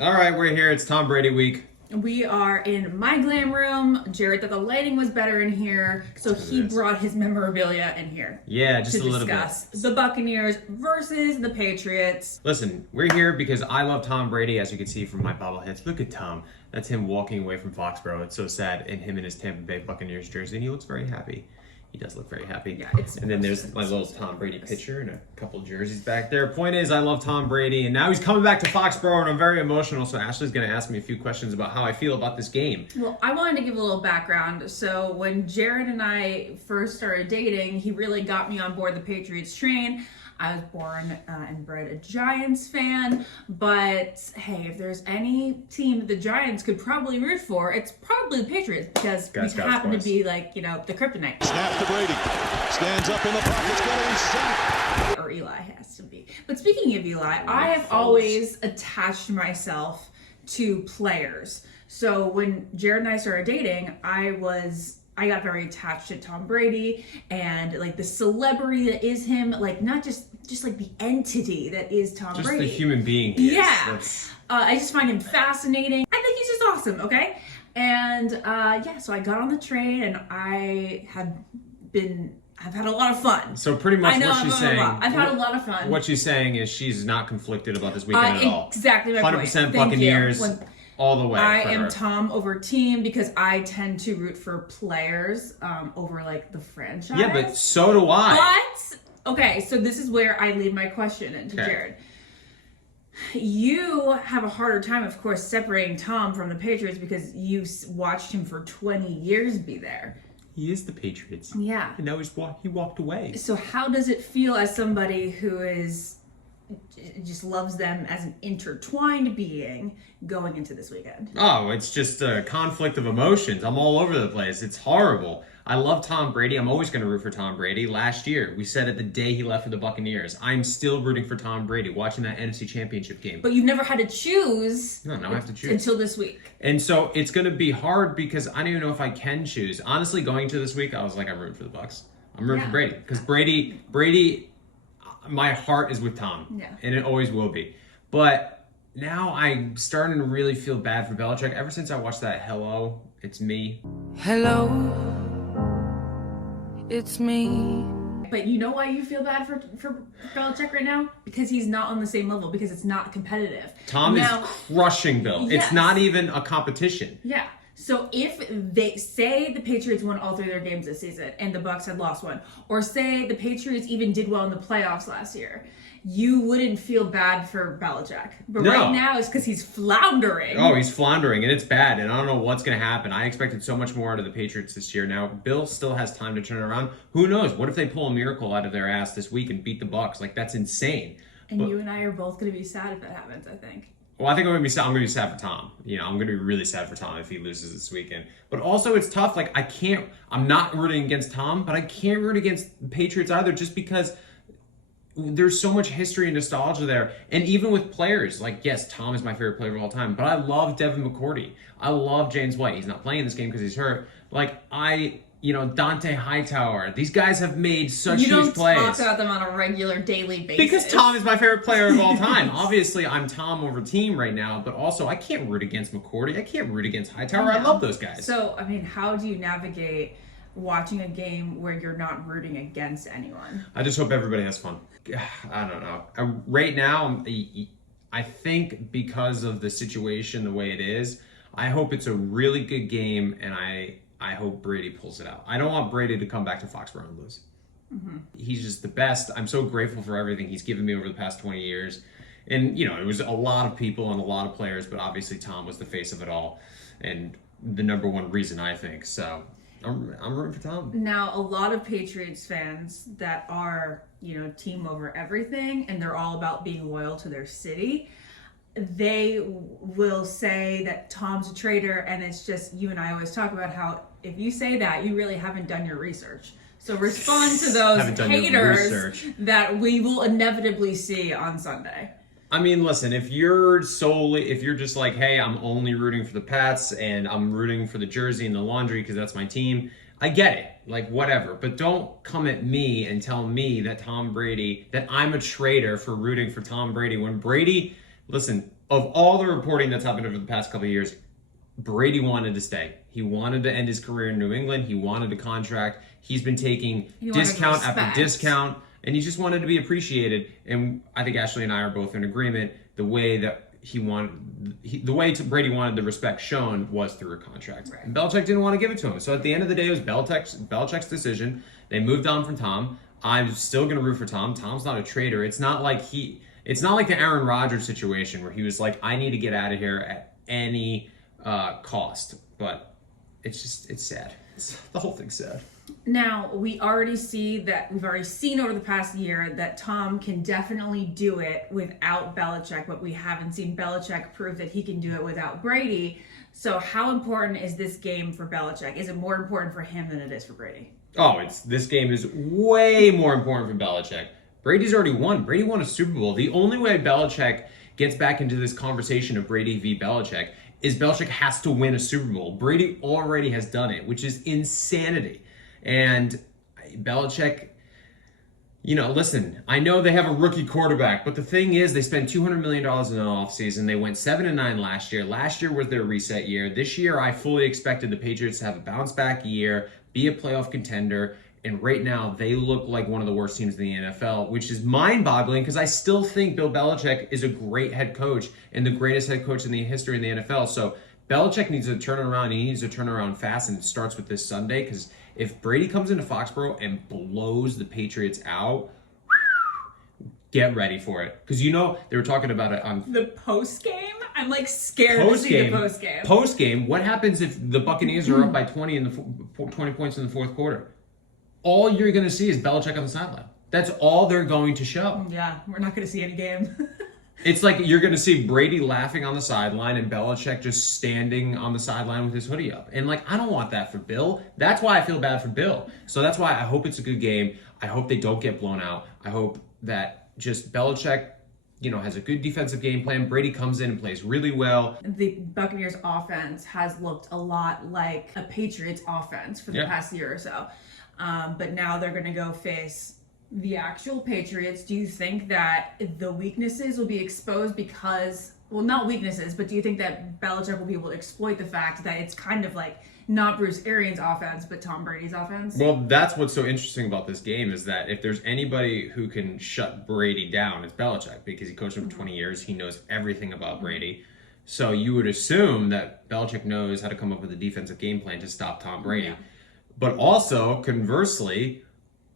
All right, we're here. It's Tom Brady week. We are in my glam room. Jared thought the lighting was better in here, so he brought his memorabilia in here. Yeah, just a little bit. To discuss the Buccaneers versus the Patriots. Listen, we're here because I love Tom Brady, as you can see from my bobbleheads. Look at Tom. That's him walking away from Foxboro. It's so sad. And him in his Tampa Bay Buccaneers jersey, and he looks very happy. He does look very happy. Yeah, it's and then there's my little Tom Brady picture and a couple jerseys back there. Point is, I love Tom Brady, and now he's coming back to Foxboro, and I'm very emotional. So Ashley's going to ask me a few questions about how I feel about this game. Well, I wanted to give a little background. So when Jared and I first started dating, he really got me on board the Patriots train. I was born and bred a Giants fan, but hey, if there's any team that the Giants could probably root for, it's probably the Patriots because we happen to be like, the kryptonite. Snap to Brady. Stands up in the pocket, getting sacked. Or Eli has to be. But speaking of Eli, I have always attached myself to players. So when Jared and I started dating, I got very attached to Tom Brady and like the celebrity that is him, like not just like the entity that is Tom Brady. Just the human being. Yeah. I just find him fascinating. I think he's just awesome, okay? And so I got on the train and I've had a lot of fun. So pretty much what she's saying. I've had a lot of fun. What she's saying is she's not conflicted about this weekend at all. Exactly my point. 100% Buccaneers. All the way. I am Tom over team because I tend to root for players over like the franchise. Yeah, but so do I. But okay, so this is where I leave my question into Jared. You have a harder time, of course, separating Tom from the Patriots because you watched him for 20 years be there. He is the Patriots. Yeah. And now he walked away. So how does it feel as somebody who just loves them as an intertwined being going into this weekend? Oh, it's just a conflict of emotions. I'm all over the place. It's horrible. I love Tom Brady. I'm always going to root for Tom Brady. Last year, we said it the day he left for the Buccaneers. I'm still rooting for Tom Brady, watching that NFC Championship game. But you've never had to choose. No, I have to choose. Until this week. And so it's going to be hard because I don't even know if I can choose. Honestly, going to this week, I was like, I'm rooting for the Bucs. I'm rooting for Brady. Because Brady, my heart is with Tom. Yeah. And it always will be. But now I'm starting to really feel bad for Belichick. Ever since I watched that Hello, It's Me. Hello, it's me. But you know why you feel bad for Belichick right now? Because he's not on the same level, because it's not competitive. Tom is crushing Bill. Yes. It's not even a competition. Yeah. So if they say the Patriots won all 3 of their games this season and the Bucs had lost one, or say the Patriots even did well in the playoffs last year, you wouldn't feel bad for Belichick. But right now it's because he's floundering. Oh, he's floundering, and it's bad, and I don't know what's going to happen. I expected so much more out of the Patriots this year. Now, Bill still has time to turn it around. Who knows? What if they pull a miracle out of their ass this week and beat the Bucs? Like, that's insane. And you and I are both going to be sad if that happens, I think. Well, I think I'm going to be sad for Tom. I'm going to be really sad for Tom if he loses this weekend. But also, it's tough. Like, I'm not rooting against Tom, but I can't root against the Patriots either just because there's so much history and nostalgia there. And even with players, like, yes, Tom is my favorite player of all time, but I love Devin McCourty. I love James White. He's not playing this game because he's hurt. Like, Dante Hightower. These guys have made such huge plays. You don't talk about them on a regular, daily basis. Because Tom is my favorite player of all time. Obviously, I'm Tom over team right now, but also I can't root against McCourty. I can't root against Hightower. I love those guys. So, how do you navigate watching a game where you're not rooting against anyone? I just hope everybody has fun. I don't know. Right now, I think because of the situation the way it is, I hope it's a really good game, and I hope Brady pulls it out. I don't want Brady to come back to Foxborough and lose. Mm-hmm. He's just the best. I'm so grateful for everything he's given me over the past 20 years. And, it was a lot of people and a lot of players, but obviously Tom was the face of it all and the number one reason, I think. So I'm rooting for Tom. Now, a lot of Patriots fans that are, team over everything, and they're all about being loyal to their city, they will say that Tom's a traitor, and it's just, you and I always talk about how if you say that, you really haven't done your research. So respond to those haters that we will inevitably see on Sunday. I mean, listen, if you're just like, hey, I'm only rooting for the Pats and I'm rooting for the jersey and the laundry because that's my team, I get it. Like, whatever. But don't come at me and tell me that that I'm a traitor for rooting for Tom Brady when Brady, listen, of all the reporting that's happened over the past couple of years, Brady wanted to stay. He wanted to end his career in New England. He wanted a contract. He's been taking discount after discount, and he just wanted to be appreciated. And I think Ashley and I are both in agreement. The way that Brady wanted the respect shown was through a contract. Right. And Belichick didn't want to give it to him. So at the end of the day, it was Belichick's decision. They moved on from Tom. I'm still going to root for Tom. Tom's not a traitor. It's not like the Aaron Rodgers situation where he was like, I need to get out of here at any cost. But it's sad. The whole thing's sad. Now, we've already seen over the past year that Tom can definitely do it without Belichick, but we haven't seen Belichick prove that he can do it without Brady. So how important is this game for Belichick? Is it more important for him than it is for Brady? Oh, this game is way more important for Belichick. Brady's already won. Brady won a Super Bowl. The only way Belichick gets back into this conversation of Brady v. Belichick is Belichick has to win a Super Bowl. Brady already has done it, which is insanity. And Belichick, listen, I know they have a rookie quarterback, but the thing is they spent $200 million in the offseason. They went 7-9 last year. Last year was their reset year. This year, I fully expected the Patriots to have a bounce-back year, be a playoff contender, and right now they look like one of the worst teams in the NFL, which is mind-boggling because I still think Bill Belichick is a great head coach and the greatest head coach in the history in the NFL. So Belichick needs to turn it around. He needs to turn it around fast, and it starts with this Sunday because if Brady comes into Foxboro and blows the Patriots out, get ready for it. Because they were talking about it on the post game. I'm like scared to see the post game. Post game, what happens if the Buccaneers are up by 20 points in the fourth quarter? All you're going to see is Belichick on the sideline. That's all they're going to show. Yeah, we're not going to see any game. It's like you're going to see Brady laughing on the sideline and Belichick just standing on the sideline with his hoodie up. And I don't want that for Bill. That's why I feel bad for Bill. So that's why I hope it's a good game. I hope they don't get blown out. I hope that just Belichick, has a good defensive game plan. Brady comes in and plays really well. The Buccaneers offense has looked a lot like a Patriots offense for the past year or so. But now they're going to go face the actual Patriots. Do you think that the weaknesses will be exposed because, well, not weaknesses, but do you think that Belichick will be able to exploit the fact that it's kind of like not Bruce Arians' offense, but Tom Brady's offense? Well, that's what's so interesting about this game is that if there's anybody who can shut Brady down, it's Belichick because he coached him for 20 years. He knows everything about Brady. So you would assume that Belichick knows how to come up with a defensive game plan to stop Tom Brady. Yeah. But also, conversely,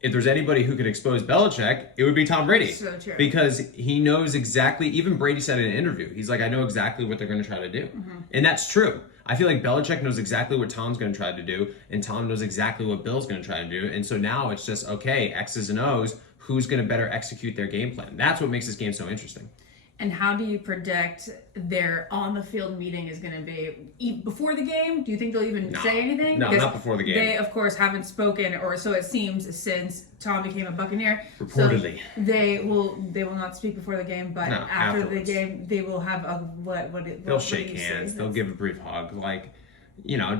if there's anybody who could expose Belichick, it would be Tom Brady. So true. Because he knows exactly, even Brady said in an interview, he's like, I know exactly what they're going to try to do. Mm-hmm. And that's true. I feel like Belichick knows exactly what Tom's going to try to do, and Tom knows exactly what Bill's going to try to do. And so now it's just, okay, X's and O's, who's going to better execute their game plan? That's what makes this game so interesting. And how do you predict their on-the-field meeting is going to be? Before the game? Do you think they'll even say anything? No, because not before the game. They, of course, haven't spoken, or so it seems, since Tom became a Buccaneer. Reportedly. So they will not speak before the game, but after the game, they will have a They'll shake hands. They'll give a brief hug.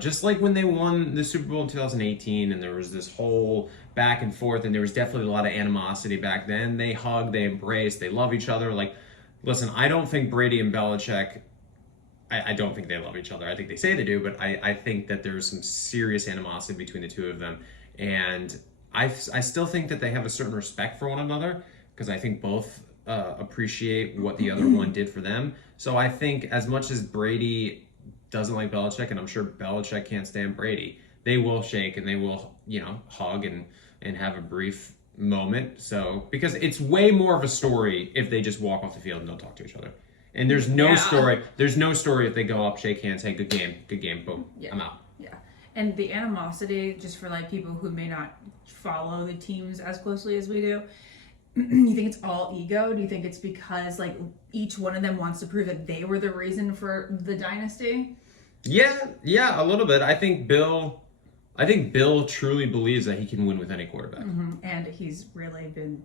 Just like when they won the Super Bowl in 2018 and there was this whole back and forth and there was definitely a lot of animosity back then. They hug, they embrace, they love each other. Listen, I don't think Brady and Belichick, I don't think they love each other. I think they say they do, but I think that there's some serious animosity between the two of them. And I still think that they have a certain respect for one another because I think both appreciate what the other one did for them. So I think as much as Brady doesn't like Belichick, and I'm sure Belichick can't stand Brady, they will shake and they will, hug and have a brief moment. So because it's way more of a story if they just walk off the field and don't talk to each other. And there's no story if they go up, shake hands, hey, good game, boom, I'm out. Yeah. And the animosity, just for people who may not follow the teams as closely as we do, you think it's all ego? Do you think it's because each one of them wants to prove that they were the reason for the dynasty? Yeah, a little bit. I think Bill truly believes that he can win with any quarterback. Mm-hmm. And he's really been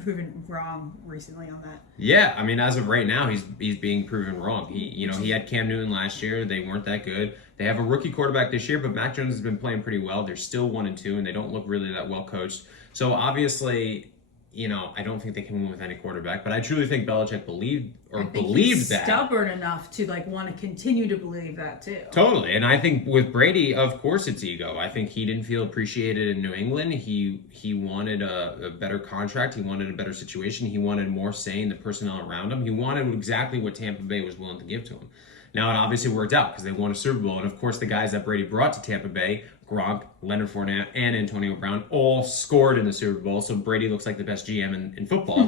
proven wrong recently on that. Yeah, I mean, as of right now, he's being proven wrong. He had Cam Newton last year. They weren't that good. They have a rookie quarterback this year, but Mac Jones has been playing pretty well. They're still 1-2, and they don't look really that well coached. So obviously, I don't think they can win with any quarterback. But I truly think Belichick believed or I think believed he's that. stubborn enough to like want to continue to believe that too. Totally. And I think with Brady, of course it's ego. I think he didn't feel appreciated in New England. He wanted a better contract. He wanted a better situation. He wanted more say in the personnel around him. He wanted exactly what Tampa Bay was willing to give to him. Now, it obviously worked out because they won a Super Bowl. And, of course, the guys that Brady brought to Tampa Bay, Gronk, Leonard Fournette, and Antonio Brown, all scored in the Super Bowl. So Brady looks like the best GM in football.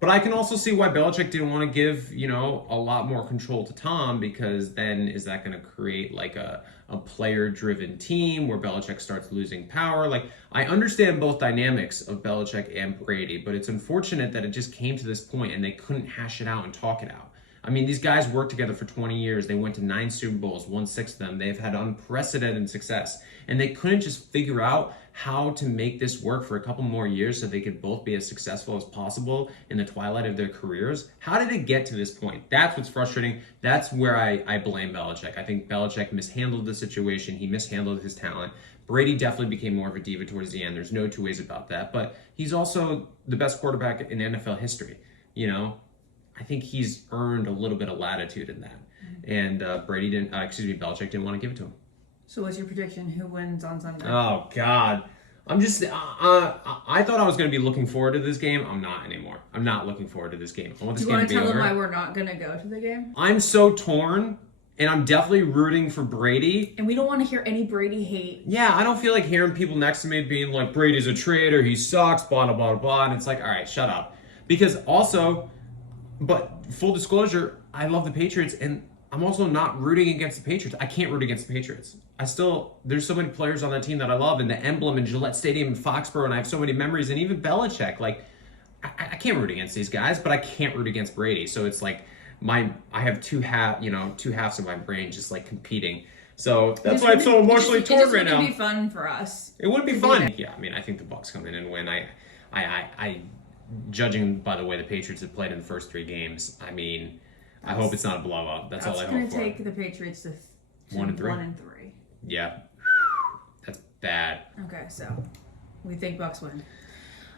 But I can also see why Belichick didn't want to give, a lot more control to Tom, because then is that going to create like a player-driven team where Belichick starts losing power? Like, I understand both dynamics of Belichick and Brady, but it's unfortunate that it just came to this point and they couldn't hash it out and talk it out. I mean, these guys worked together for 20 years. They went to 9 Super Bowls, won 6 of them. They've had unprecedented success. And they couldn't just figure out how to make this work for a couple more years so they could both be as successful as possible in the twilight of their careers. How did it get to this point? That's what's frustrating. That's where I blame Belichick. I think Belichick mishandled the situation. He mishandled his talent. Brady definitely became more of a diva towards the end. There's no two ways about that. But he's also the best quarterback in NFL history, I think he's earned a little bit of latitude in that. And Belichick didn't want to give it to him. So what's your prediction? Who wins on Sunday? Oh, God. I'm just, I thought I was going to be looking forward to this game. I'm not anymore. I'm not looking forward to this game. I want this game to be over. Do you want to tell them why we're not going to go to the game? I'm so torn, and I'm definitely rooting for Brady. And we don't want to hear any Brady hate. Yeah, I don't feel like hearing people next to me being like, Brady's a traitor, he sucks, blah, blah, blah, blah. And it's like, all right, shut up. Because also... But full disclosure, I love the Patriots, and I'm also not rooting against the Patriots. I can't root against the Patriots. There's so many players on that team that I love, and the emblem in Gillette Stadium in Foxboro, and I have so many memories, and even Belichick. Like, I can't root against these guys, but I can't root against Brady. So it's like I have two halves of my brain just like competing. So that's why I'm so emotionally torn right now. It would be fun for us. It would be fun. Yeah, I mean, I think the Bucs come in and win. I judging by the way the Patriots have played in the first 3 games, I mean, I hope it's not a blowout. That's all I hope for. That's going to take the Patriots to 1-3. Yeah. That's bad. Okay, so we think Bucs win.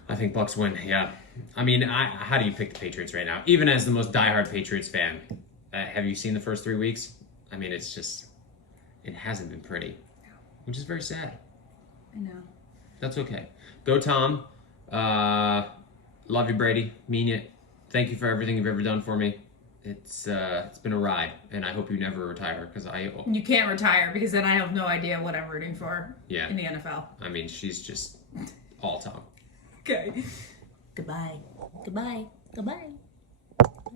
I think Bucs win, yeah. I mean, how do you pick the Patriots right now? Even as the most diehard Patriots fan, have you seen the first 3 weeks? I mean, it hasn't been pretty, which is very sad. I know. That's okay. Go Tom. Love you, Brady. Mean it. Thank you for everything you've ever done for me. It's been a ride, and I hope you never retire, because You can't retire, because then I have no idea what I'm rooting for in the NFL. I mean, she's just all Tom. Okay. Goodbye. Goodbye. Goodbye.